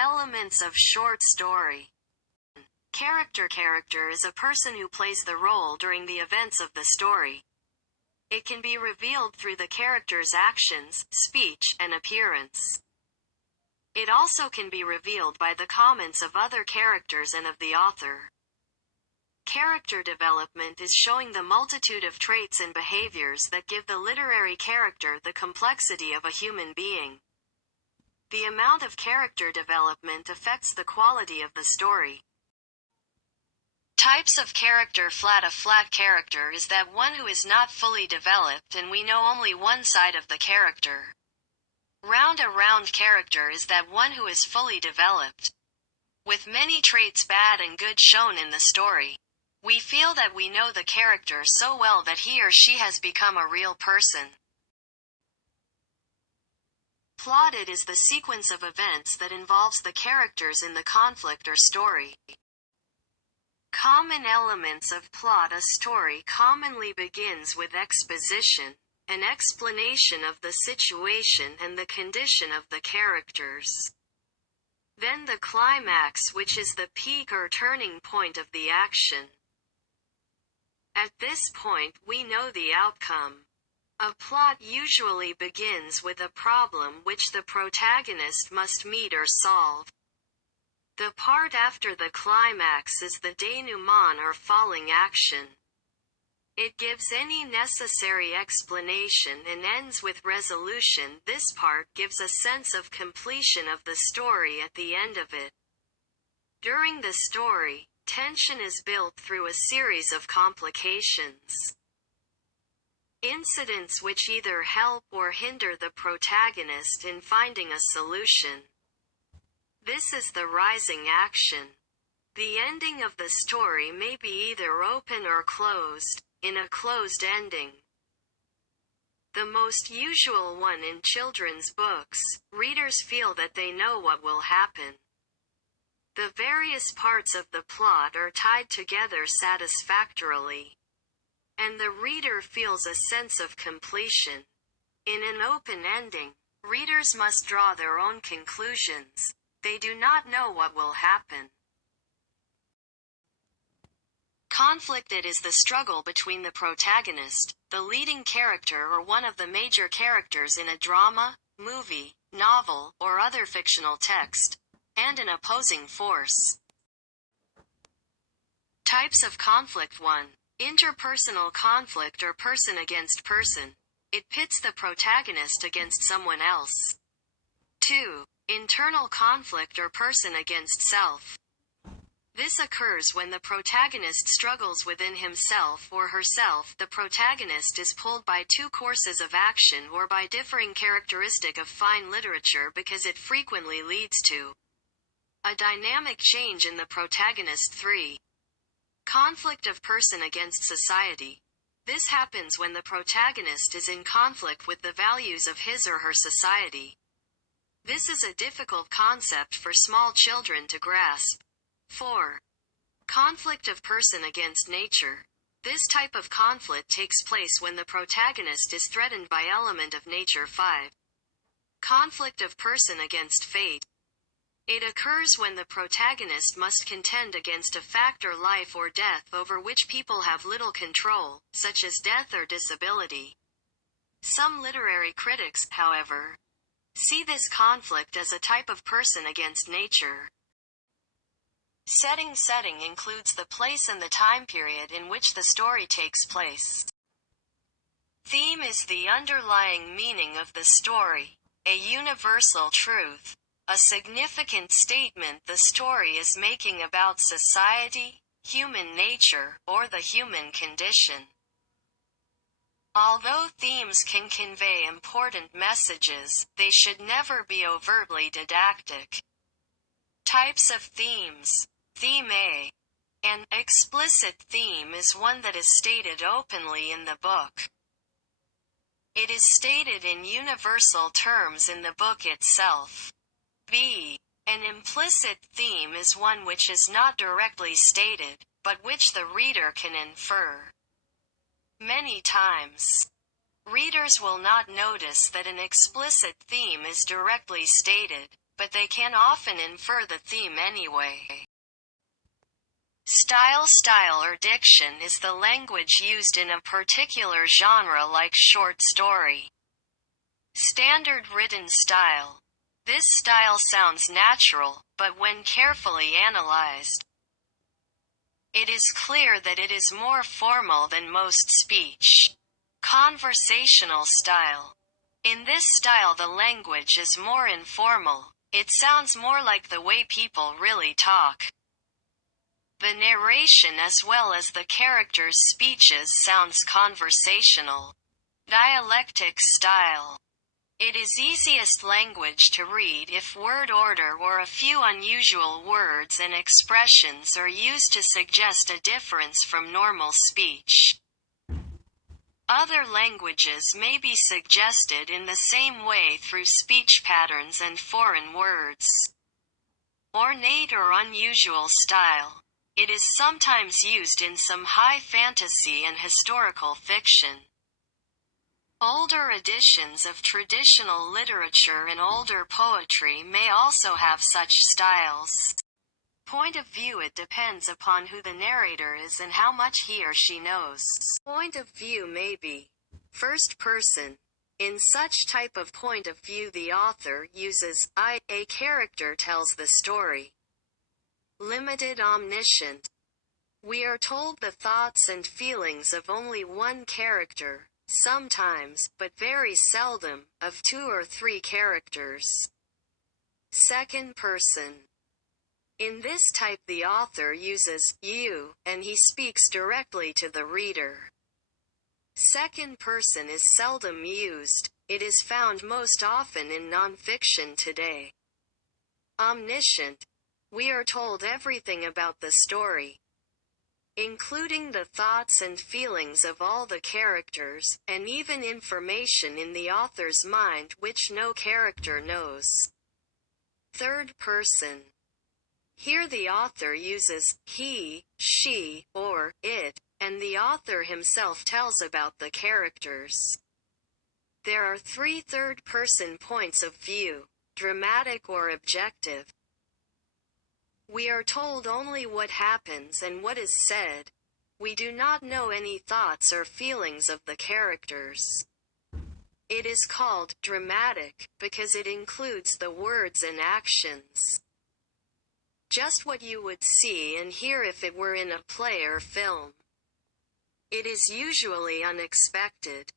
Elements of short story. Character is a person who plays the role during the events of the story. It can be revealed through the character's actions, speech, and appearance. It also can be revealed by the comments of other characters and of the author. Character development is showing the multitude of traits and behaviors that give the literary character the complexity of a human being. The amount of character development affects the quality of the story. Types of character. A flat character is that one who is not fully developed and we know only one side of the character. A round character is that one who is fully developed, with many traits bad and good shown in the story. We feel that we know the character so well that he or she has become a real person. Plotted is the sequence of events that involves the characters in the conflict or story. Common elements of plot. A story commonly begins with exposition, an explanation of the situation and the condition of the characters. Then the climax, which is the peak or turning point of the action. At this point we know the outcome. A plot usually begins with a problem which the protagonist must meet or solve. The part after the climax is the denouement or falling action. It gives any necessary explanation and ends with resolution. This part gives a sense of completion of the story at the end of it. During the story, tension is built through a series of complications. Incidents which either help or hinder the protagonist in finding a solution. This is the rising action. The ending of the story may be either open or closed, in a closed ending. The most usual one in children's books, readers feel that they know what will happen. The various parts of the plot are tied together satisfactorily, and the reader feels a sense of completion. In an open ending, readers must draw their own conclusions. They do not know what will happen. Conflict. It is the struggle between the protagonist, the leading character or one of the major characters in a drama, movie, novel, or other fictional text, and an opposing force. Types of conflict. 1. Interpersonal conflict or person against person. It pits the protagonist against someone else. 2. Internal conflict or person against self. This occurs when the protagonist struggles within himself or herself. The protagonist is pulled by two courses of action or by differing characteristic of fine literature because it frequently leads to a dynamic change in the protagonist. 3. Conflict of person against society. This happens when the protagonist is in conflict with the values of his or her society. This is a difficult concept for small children to grasp. 4. Conflict of person against nature. This type of conflict takes place when the protagonist is threatened by element of nature. 5. Conflict of person against fate. It occurs when the protagonist must contend against a factor, life or death, over which people have little control, such as death or disability. Some literary critics, however, see this conflict as a type of person against nature. Setting includes the place and the time period in which the story takes place. Theme is the underlying meaning of the story, a universal truth, a significant statement the story is making about society, human nature, or the human condition. Although themes can convey important messages, they should never be overtly didactic. Types of themes. Theme A. An explicit theme is one that is stated openly in the book. It is stated in universal terms in the book itself. B. An implicit theme is one which is not directly stated, but which the reader can infer. Many times, readers will not notice that an explicit theme is directly stated, but they can often infer the theme anyway. Style or diction is the language used in a particular genre like short story. Standard written style. This style sounds natural, but when carefully analyzed, it is clear that it is more formal than most speech. Conversational style. In this style the language is more informal, it sounds more like the way people really talk. The narration as well as the characters' speeches sounds conversational. Dialectic style. It is easiest language to read if word order or a few unusual words and expressions are used to suggest a difference from normal speech. Other languages may be suggested in the same way through speech patterns and foreign words. Ornate or unusual style. It is sometimes used in some high fantasy and historical fiction. Older editions of traditional literature and older poetry may also have such styles. Point of view. It depends upon who the narrator is and how much he or she knows. Point of view may be first person. In such type of point of view the author uses a character tells the story. Limited omniscient. We are told the thoughts and feelings of only one character, sometimes, but very seldom, of 2 or 3 characters. Second person. In this type the author uses you, and he speaks directly to the reader. Second person is seldom used, it is found most often in nonfiction today. Omniscient. We are told everything about the story, including the thoughts and feelings of all the characters, and even information in the author's mind which no character knows. Third person. Here the author uses he, she, or it, and the author himself tells about the characters. There are 3 third-person points of view: dramatic or objective. We are told only what happens and what is said. We do not know any thoughts or feelings of the characters. It is called dramatic because it includes the words and actions. Just what you would see and hear if it were in a play or film. It is usually unexpected.